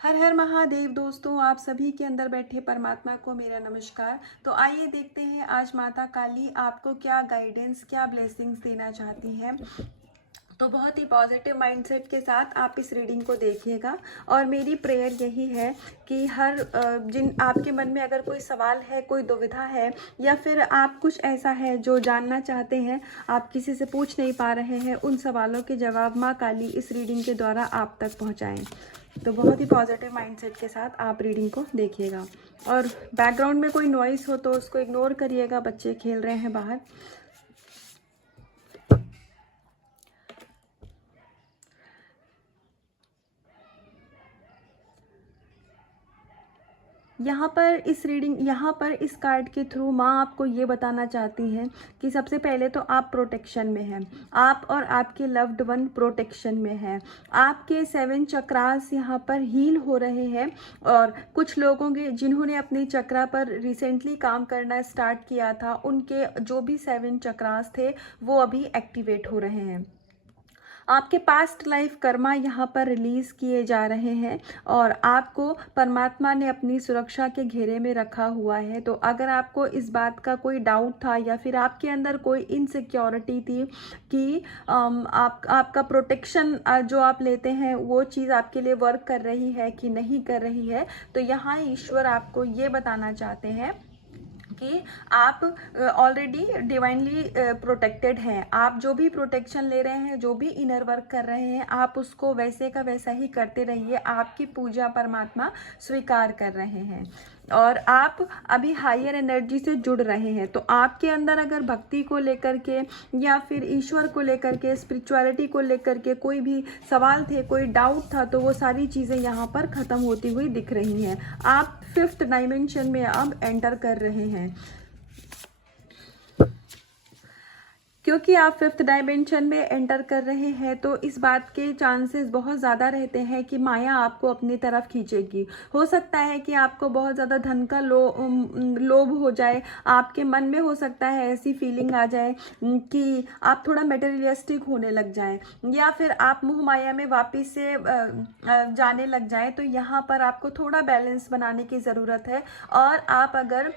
हर हर महादेव दोस्तों, आप सभी के अंदर बैठे परमात्मा को मेरा नमस्कार। तो आइए देखते हैं आज माता काली आपको क्या गाइडेंस, क्या ब्लेसिंग्स देना चाहती हैं। तो बहुत ही पॉजिटिव माइंडसेट के साथ आप इस रीडिंग को देखिएगा। और मेरी प्रेयर यही है कि हर जिन आपके मन में अगर कोई सवाल है, कोई दुविधा है, या फिर आप कुछ ऐसा है जो जानना चाहते हैं, आप किसी से पूछ नहीं पा रहे हैं, उन सवालों के जवाब माँ काली इस रीडिंग के द्वारा आप तक पहुँचाएँ। तो बहुत ही पॉजिटिव माइंडसेट के साथ आप रीडिंग को देखिएगा। और बैकग्राउंड में कोई नॉइस हो तो उसको इग्नोर करिएगा, बच्चे खेल रहे हैं बाहर। यहाँ पर इस कार्ड के थ्रू माँ आपको ये बताना चाहती हैं कि सबसे पहले तो आप प्रोटेक्शन में हैं, आप और आपके लव्ड वन प्रोटेक्शन में हैं। आपके 7 चक्रास यहाँ पर हील हो रहे हैं। और कुछ लोगों के जिन्होंने अपने चक्रा पर रिसेंटली काम करना स्टार्ट किया था, उनके जो भी 7 चक्रास थे वो अभी एक्टिवेट हो रहे हैं। आपके पास्ट लाइफ कर्मा यहाँ पर रिलीज किए जा रहे हैं और आपको परमात्मा ने अपनी सुरक्षा के घेरे में रखा हुआ है। तो अगर आपको इस बात का कोई डाउट था या फिर आपके अंदर कोई इनसिक्योरिटी थी कि आपका प्रोटेक्शन जो आप लेते हैं वो चीज़ आपके लिए वर्क कर रही है कि नहीं कर रही है, तो यहाँ ईश्वर आपको ये बताना चाहते हैं कि आप ऑलरेडी डिवाइनली प्रोटेक्टेड हैं। आप जो भी प्रोटेक्शन ले रहे हैं, जो भी इनर वर्क कर रहे हैं, आप उसको वैसे का वैसा ही करते रहिए। आपकी पूजा परमात्मा स्वीकार कर रहे हैं और आप अभी हायर एनर्जी से जुड़ रहे हैं। तो आपके अंदर अगर भक्ति को लेकर के या फिर ईश्वर को लेकर के, स्पिरिचुअलिटी को लेकर के कोई भी सवाल थे, कोई डाउट था, तो वो सारी चीज़ें यहाँ पर ख़त्म होती हुई दिख रही हैं। आप 5th डायमेंशन में अब एंटर कर रहे हैं। क्योंकि आप 5th डायमेंशन में एंटर कर रहे हैं तो इस बात के चांसेस बहुत ज़्यादा रहते हैं कि माया आपको अपनी तरफ खींचेगी। हो सकता है कि आपको बहुत ज़्यादा धन का लोभ हो जाए, आपके मन में हो सकता है ऐसी फीलिंग आ जाए कि आप थोड़ा मटेरियलिस्टिक होने लग जाएं, या फिर आप मोह माया में वापस से जाने लग जाएं। तो यहाँ पर आपको थोड़ा बैलेंस बनाने की ज़रूरत है। और आप अगर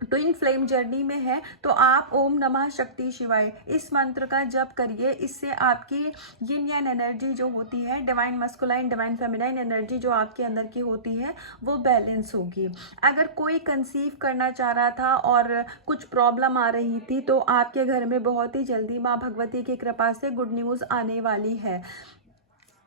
ट्विन फ्लेम जर्नी में है तो आप ओम नमः शक्ति शिवाय इस मंत्र का जप करिए। इससे आपकी यिन यान एनर्जी जो होती है, divine masculine divine feminine energy जो आपके अंदर की होती है, वो बैलेंस होगी। अगर कोई कंसीव करना चाह रहा था और कुछ प्रॉब्लम आ रही थी, तो आपके घर में बहुत ही जल्दी माँ भगवती की कृपा से गुड न्यूज़ आने वाली है।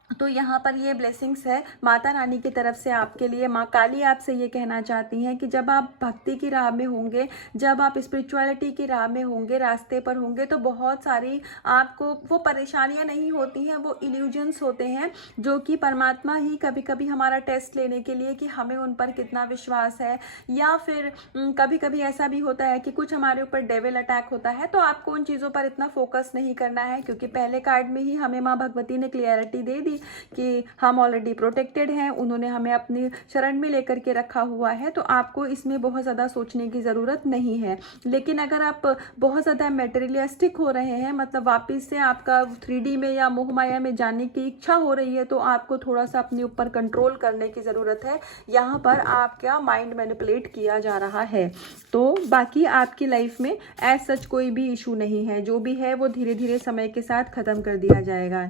तो यहाँ पर ये ब्लेसिंग्स है माता रानी की तरफ से आपके लिए। माँ काली आपसे ये कहना चाहती हैं कि जब आप भक्ति की राह में होंगे, जब आप स्पिरिचुअलिटी की राह में होंगे, रास्ते पर होंगे, तो बहुत सारी आपको वो परेशानियाँ नहीं होती हैं, वो इल्यूजन्स होते हैं जो कि परमात्मा ही कभी कभी हमारा टेस्ट लेने के लिए कि हमें उन पर कितना विश्वास है। या फिर कभी कभी ऐसा भी होता है कि कुछ हमारे ऊपर डेविल अटैक होता है, तो आपको उन चीज़ों पर इतना फोकस नहीं करना है, क्योंकि पहले कार्ड में ही हमें माँ भगवती ने क्लियरिटी दे दी कि हम ऑलरेडी प्रोटेक्टेड हैं, उन्होंने हमें अपनी शरण में लेकर के रखा हुआ है। तो आपको इसमें बहुत ज़्यादा सोचने की ज़रूरत नहीं है। लेकिन अगर आप बहुत ज़्यादा मेटेरियलिस्टिक हो रहे हैं, मतलब वापस से आपका 3D में या मोह माया में जाने की इच्छा हो रही है, तो आपको थोड़ा सा अपने ऊपर कंट्रोल करने की ज़रूरत है। यहाँ पर आपका माइंड मैनिपुलेट किया जा रहा है। तो बाकी आपकी लाइफ में एज सच कोई भी इशू नहीं है, जो भी है वो धीरे धीरे समय के साथ ख़त्म कर दिया जाएगा।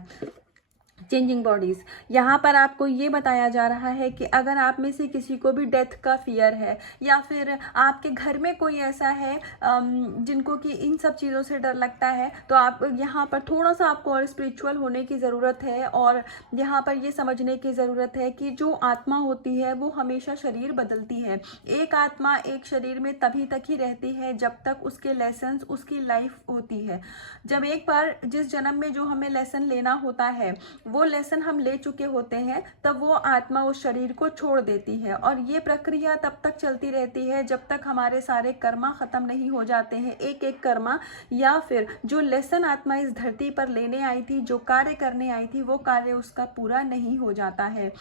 चेंजिंग बॉडीज़, यहाँ पर आपको ये बताया जा रहा है कि अगर आप में से किसी को भी डेथ का फियर है, या फिर आपके घर में कोई ऐसा है जिनको कि इन सब चीज़ों से डर लगता है, तो आप यहाँ पर थोड़ा सा आपको और स्पिरिचुअल होने की ज़रूरत है। और यहाँ पर ये समझने की ज़रूरत है कि जो आत्मा होती है वो हमेशा शरीर बदलती है। एक आत्मा एक शरीर में तभी तक ही रहती है जब तक उसके लेसन्स, उसकी लाइफ होती है। जब एक बार जिस जन्म में जो हमें लेसन लेना होता है वो लेसन हम ले चुके होते हैं, तब वो आत्मा उस शरीर को छोड़ देती है। और ये प्रक्रिया तब तक चलती रहती है जब तक हमारे सारे कर्मा खत्म नहीं हो जाते हैं। एक एक कर्मा, या फिर जो लेसन आत्मा इस धरती पर लेने आई थी, जो कार्य करने आई थी, वो कार्य उसका पूरा नहीं हो जाता है।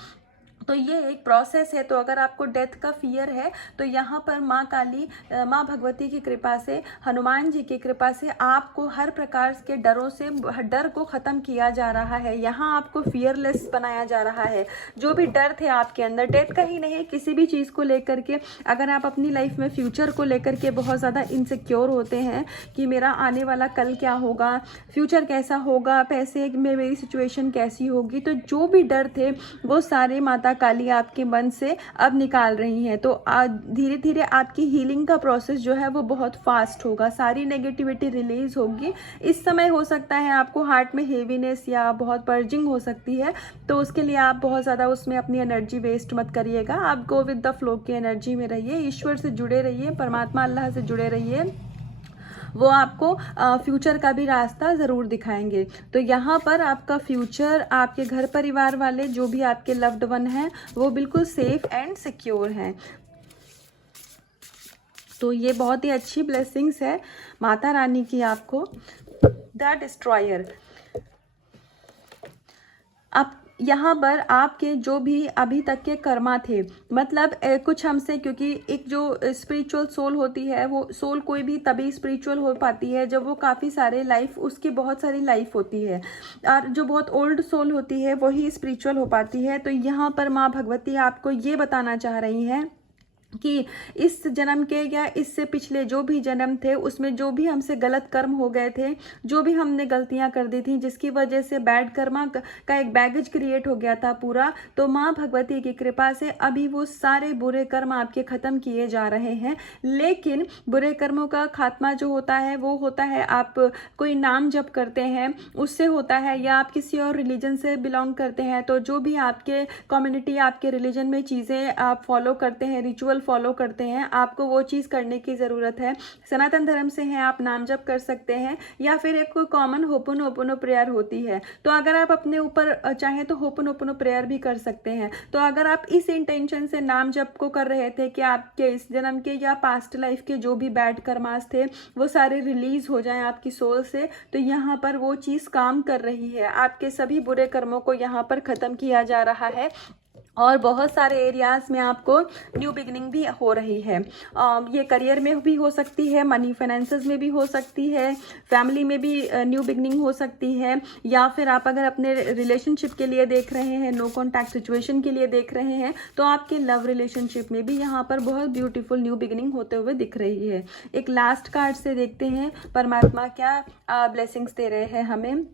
तो ये एक प्रोसेस है। तो अगर आपको डेथ का फियर है तो यहाँ पर माँ काली, माँ भगवती की कृपा से, हनुमान जी की कृपा से आपको हर प्रकार के डरों से, डर को ख़त्म किया जा रहा है। यहाँ आपको फियरलेस बनाया जा रहा है। जो भी डर थे आपके अंदर, डेथ का ही नहीं, किसी भी चीज़ को लेकर के, अगर आप अपनी लाइफ में फ्यूचर को लेकर के बहुत ज़्यादा इनसिक्योर होते हैं कि मेरा आने वाला कल क्या होगा, फ्यूचर कैसा होगा, पैसे में मेरी सिचुएशन कैसी होगी, तो जो भी डर थे वो सारे माता काली आपके मन से अब निकाल रही हैं। तो धीरे धीरे आपकी हीलिंग का प्रोसेस जो है वो बहुत फास्ट होगा, सारी नेगेटिविटी रिलीज होगी। इस समय हो सकता है आपको हार्ट में हेवीनेस या बहुत पर्जिंग हो सकती है, तो उसके लिए आप बहुत ज़्यादा उसमें अपनी एनर्जी वेस्ट मत करिएगा। आप गो विद द फ्लो की एनर्जी में रहिए, ईश्वर से जुड़े रहिए, परमात्मा अल्लाह से जुड़े रहिए, वो आपको फ्यूचर का भी रास्ता ज़रूर दिखाएंगे। तो यहाँ पर आपका फ्यूचर, आपके घर परिवार वाले जो भी आपके लव्ड वन हैं वो बिल्कुल सेफ एंड सिक्योर हैं। तो ये बहुत ही अच्छी ब्लेसिंग्स है माता रानी की आपको। द डिस्ट्रॉयर, अब यहाँ पर आपके जो भी अभी तक के कर्मा थे, मतलब कुछ हमसे, क्योंकि एक जो स्पिरिचुअल सोल होती है, वो सोल कोई भी तभी स्पिरिचुअल हो पाती है जब वो काफ़ी सारे लाइफ, उसकी बहुत सारी लाइफ होती है, और जो बहुत ओल्ड सोल होती है वही स्पिरिचुअल हो पाती है। तो यहाँ पर माँ भगवती आपको ये बताना चाह रही हैं कि इस जन्म के या इससे पिछले जो भी जन्म थे उसमें जो भी हमसे गलत कर्म हो गए थे, जो भी हमने गलतियां कर दी थी, जिसकी वजह से बैड कर्मा का एक बैगेज क्रिएट हो गया था पूरा, तो माँ भगवती की कृपा से अभी वो सारे बुरे कर्म आपके ख़त्म किए जा रहे हैं। लेकिन बुरे कर्मों का खात्मा जो होता है वो होता है, आप कोई नाम जप करते हैं उससे होता है, या आप किसी और रिलीजन से बिलोंग करते हैं, तो जो भी आपके कम्युनिटी, आपके रिलीजन में चीज़ें आप फॉलो करते हैं, रिचुअल फॉलो करते हैं, आपको वो चीज़ करने की ज़रूरत है। सनातन धर्म से हैं, आप नाम जप कर सकते हैं, या फिर एक कोई कॉमन होपनोपोनो प्रेयर होती है, तो अगर आप अपने ऊपर चाहें तो होपनोपोनो प्रेयर भी कर सकते हैं। तो अगर आप इस इंटेंशन से नाम जप को कर रहे थे कि आपके इस जन्म के या पास्ट लाइफ के जो भी बैड कर्मास थे वो सारे रिलीज हो जाएं आपकी सोल से, तो यहाँ पर वो चीज़ काम कर रही है, आपके सभी बुरे कर्मों को यहाँ पर ख़त्म किया जा रहा है। और बहुत सारे एरियाज़ में आपको न्यू बिगनिंग भी हो रही है। ये करियर में भी हो सकती है, मनी फाइनेंसेस में भी हो सकती है, फैमिली में भी न्यू बिगनिंग हो सकती है, या फिर आप अगर अपने रिलेशनशिप के लिए देख रहे हैं, नो कॉन्टैक्ट सिचुएशन के लिए देख रहे हैं, तो आपके लव रिलेशनशिप में भी यहाँ पर बहुत ब्यूटीफुल न्यू बिगनिंग होते हुए दिख रही है। एक लास्ट कार्ड से देखते हैं परमात्मा क्या ब्लेसिंग्स दे रहे हैं हमें।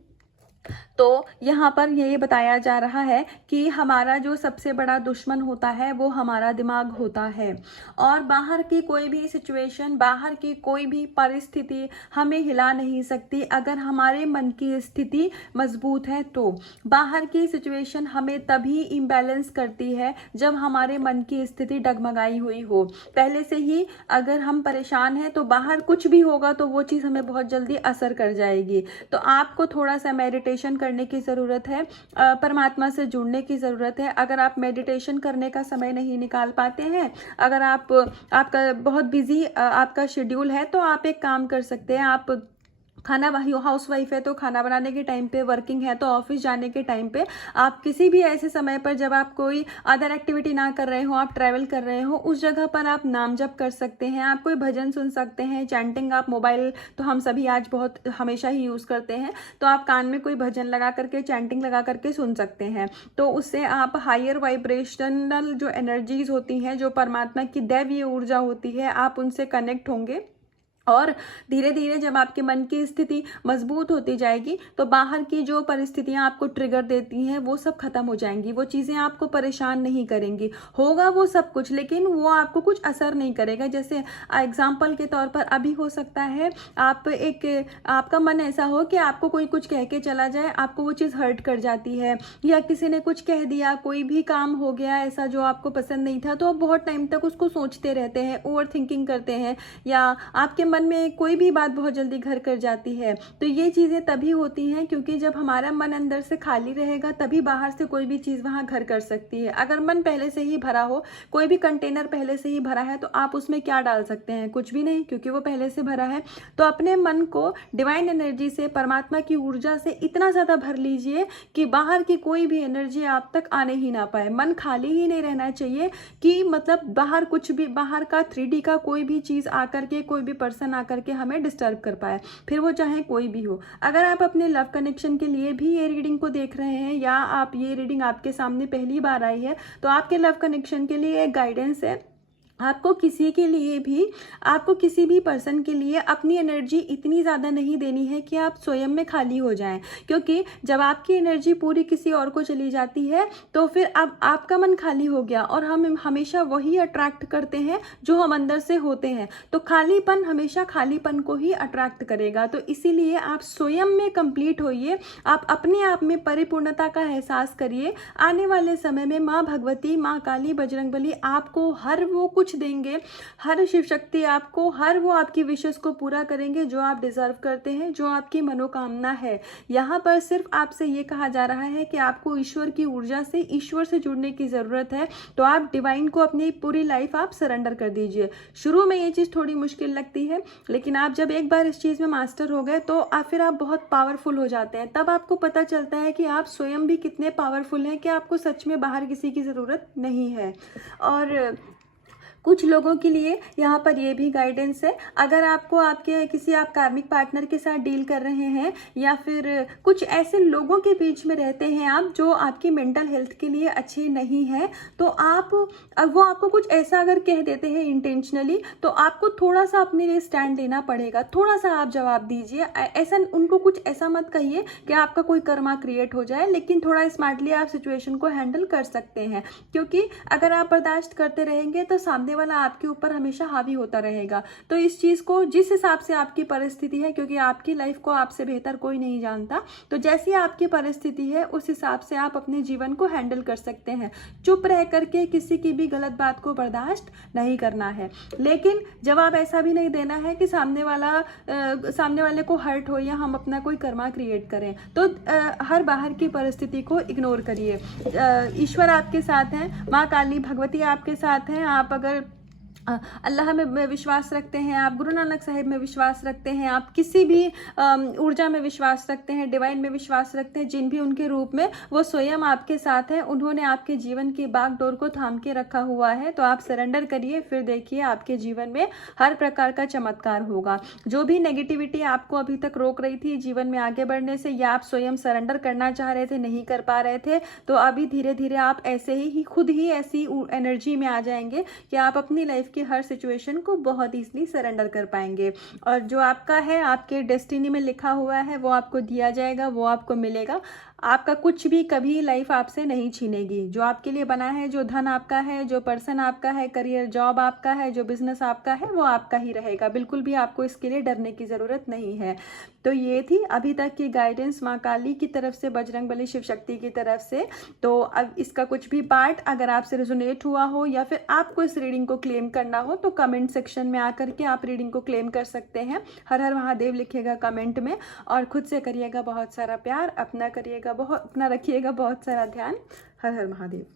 तो यहाँ पर यही बताया जा रहा है कि हमारा जो सबसे बड़ा दुश्मन होता है वो हमारा दिमाग होता है, और बाहर की कोई भी सिचुएशन, बाहर की कोई भी परिस्थिति हमें हिला नहीं सकती अगर हमारे मन की स्थिति मजबूत है। तो बाहर की सिचुएशन हमें तभी इम्बैलेंस करती है जब हमारे मन की स्थिति डगमगाई हुई हो। पहले से ही अगर हम परेशान हैं तो बाहर कुछ भी होगा तो वो चीज़ हमें बहुत जल्दी असर कर जाएगी। तो आपको थोड़ा सा मेडिटेशन करने की ज़रूरत है, परमात्मा से जुड़ने की ज़रूरत है। अगर आप मेडिटेशन करने का समय नहीं निकाल पाते हैं, अगर आपका बहुत बिजी आपका शेड्यूल है, तो आप एक काम कर सकते हैं, आप खाना, हाउस वाइफ है तो खाना बनाने के टाइम पे, वर्किंग है तो ऑफिस जाने के टाइम पे, आप किसी भी ऐसे समय पर जब आप कोई अदर एक्टिविटी ना कर रहे हो, आप ट्रैवल कर रहे हो, उस जगह पर आप नाम जप कर सकते हैं, आप कोई भजन सुन सकते हैं, चैंटिंग, आप मोबाइल तो हम सभी आज बहुत हमेशा ही यूज़ करते हैं, तो आप कान में कोई भजन लगा करके, चैंटिंग लगा करके सुन सकते हैं। तो उससे आप हायर वाइब्रेशनल जो एनर्जीज होती हैं, जो परमात्मा की दैवीय ऊर्जा होती है, आप उनसे कनेक्ट होंगे। और धीरे धीरे जब आपके मन की स्थिति मजबूत होती जाएगी तो बाहर की जो परिस्थितियां आपको ट्रिगर देती हैं वो सब खत्म हो जाएंगी, वो चीज़ें आपको परेशान नहीं करेंगी। होगा वो सब कुछ, लेकिन वो आपको कुछ असर नहीं करेगा। जैसे एग्जाम्पल के तौर पर अभी हो सकता है आपका मन ऐसा हो कि आपको कोई कुछ कह के चला जाए, आपको वो चीज़ हर्ट कर जाती है, या किसी ने कुछ कह दिया, कोई भी काम हो गया ऐसा जो आपको पसंद नहीं था, तो आप बहुत टाइम तक उसको सोचते रहते हैं, ओवर थिंकिंग करते हैं, या आपके मन में कोई भी बात बहुत जल्दी घर कर जाती है। तो ये चीज़ें तभी होती हैं क्योंकि जब हमारा मन अंदर से खाली रहेगा तभी बाहर से कोई भी चीज़ वहाँ घर कर सकती है। अगर मन पहले से ही भरा हो, कोई भी कंटेनर पहले से ही भरा है, तो आप उसमें क्या डाल सकते हैं? कुछ भी नहीं, क्योंकि वो पहले से भरा है। तो अपने मन को डिवाइन एनर्जी से, परमात्मा की ऊर्जा से इतना ज़्यादा भर लीजिए कि बाहर की कोई भी एनर्जी आप तक आने ही ना पाए। मन खाली ही नहीं रहना चाहिए कि मतलब बाहर कुछ भी, बाहर का 3D का कोई भी चीज़ आकर के, कोई भी पर्सन आकर के हमें डिस्टर्ब कर पाए, फिर वो चाहे कोई भी हो। अगर आप अपने लव कनेक्शन के लिए भी ये रीडिंग को देख रहे हैं या आप ये रीडिंग आपके सामने पहली बार आई है, तो आपके लव कनेक्शन के लिए एक गाइडेंस है। आपको किसी के लिए भी, आपको किसी भी पर्सन के लिए अपनी एनर्जी इतनी ज़्यादा नहीं देनी है कि आप स्वयं में खाली हो जाएं, क्योंकि जब आपकी एनर्जी पूरी किसी और को चली जाती है तो फिर अब आपका मन खाली हो गया और हम हमेशा वही अट्रैक्ट करते हैं जो हम अंदर से होते हैं। तो खालीपन हमेशा खालीपन को ही अट्रैक्ट करेगा। तो इसीलिए आप स्वयं में कंप्लीट होइए, आप अपने आप में परिपूर्णता का एहसास करिए। आने वाले समय में माँ भगवती, माँ काली, बजरंगबली आपको हर वो कुछ देंगे, हर शिव शक्ति आपको हर वो आपकी विशेष को पूरा करेंगे जो आप डिजर्व करते हैं, जो आपकी मनोकामना है। यहाँ पर सिर्फ आपसे ये कहा जा रहा है कि आपको ईश्वर की ऊर्जा से, ईश्वर से जुड़ने की ज़रूरत है। तो आप डिवाइन को अपनी पूरी लाइफ आप सरेंडर कर दीजिए। शुरू में ये चीज़ थोड़ी मुश्किल लगती है, लेकिन आप जब एक बार इस चीज़ में मास्टर हो गए तो फिर आप बहुत पावरफुल हो जाते हैं। तब आपको पता चलता है कि आप स्वयं भी कितने पावरफुल हैं, कि आपको सच में बाहर किसी की ज़रूरत नहीं है। और कुछ लोगों के लिए यहाँ पर ये भी गाइडेंस है, अगर आपको आपके किसी आप कार्मिक पार्टनर के साथ डील कर रहे हैं या फिर कुछ ऐसे लोगों के बीच में रहते हैं आप जो आपकी मेंटल हेल्थ के लिए अच्छे नहीं हैं, तो वो आपको कुछ ऐसा अगर कह देते हैं इंटेंशनली, तो आपको थोड़ा सा अपने लिए स्टैंड लेना पड़ेगा। थोड़ा सा आप जवाब दीजिए। ऐसा उनको कुछ ऐसा मत कहिए कि आपका कोई कर्मा क्रिएट हो जाए, लेकिन थोड़ा स्मार्टली आप सिचुएशन को हैंडल कर सकते हैं, क्योंकि अगर आप बर्दाश्त करते रहेंगे तो सामने वाला आपके ऊपर हमेशा हावी होता रहेगा। तो इस चीज को, जिस हिसाब से आपकी परिस्थिति है, क्योंकि आपकी लाइफ को आपसे बेहतर कोई नहीं जानता, तो जैसी आपकी परिस्थिति है उस हिसाब से आप अपने जीवन को हैंडल कर सकते हैं। चुप रह करके किसी की भी गलत बात को बर्दाश्त नहीं करना है, लेकिन जवाब ऐसा भी नहीं देना है कि सामने वाले को हर्ट हो या हम अपना कोई कर्मा क्रिएट करें। तो हर बाहर की परिस्थिति को इग्नोर करिए। ईश्वर आपके साथ हैं, माँ काली भगवती आपके साथ हैं। आप अगर अल्लाह में विश्वास रखते हैं, आप गुरु नानक साहिब में विश्वास रखते हैं, आप किसी भी ऊर्जा में विश्वास रखते हैं, डिवाइन में विश्वास रखते हैं, जिन भी उनके रूप में, वो स्वयं आपके साथ हैं। उन्होंने आपके जीवन की बागडोर को थाम के रखा हुआ है। तो आप सरेंडर करिए, फिर देखिए आपके जीवन में हर प्रकार का चमत्कार होगा। जो भी नेगेटिविटी आपको अभी तक रोक रही थी जीवन में आगे बढ़ने से, या आप स्वयं सरेंडर करना चाह रहे थे, नहीं कर पा रहे थे, तो अभी धीरे धीरे आप ऐसे ही खुद ही ऐसी एनर्जी में आ जाएंगे कि आप अपनी लाइफ कि हर सिचुएशन को बहुत ईजिली सरेंडर कर पाएंगे। और जो आपका है, आपके डेस्टिनी में लिखा हुआ है, वो आपको दिया जाएगा, वो आपको मिलेगा। आपका कुछ भी कभी लाइफ आपसे नहीं छीनेगी। जो आपके लिए बना है, जो धन आपका है, जो पर्सन आपका है, करियर जॉब आपका है, जो बिजनेस आपका है, वो आपका ही रहेगा। बिल्कुल भी आपको इसके लिए डरने की ज़रूरत नहीं है। तो ये थी अभी तक की गाइडेंस माँ काली की तरफ से, बजरंगबली शिव शक्ति की तरफ से। तो अब इसका कुछ भी पार्ट अगर आपसे रेजोनेट हुआ हो या फिर आपको इस रीडिंग को क्लेम करना हो, तो कमेंट सेक्शन में आकर के आप रीडिंग को क्लेम कर सकते हैं। हर हर महादेव लिखिएगा कमेंट में, और खुद से करिएगा बहुत सारा प्यार, अपना रखिएगा बहुत सारा ध्यान। हर हर महादेव।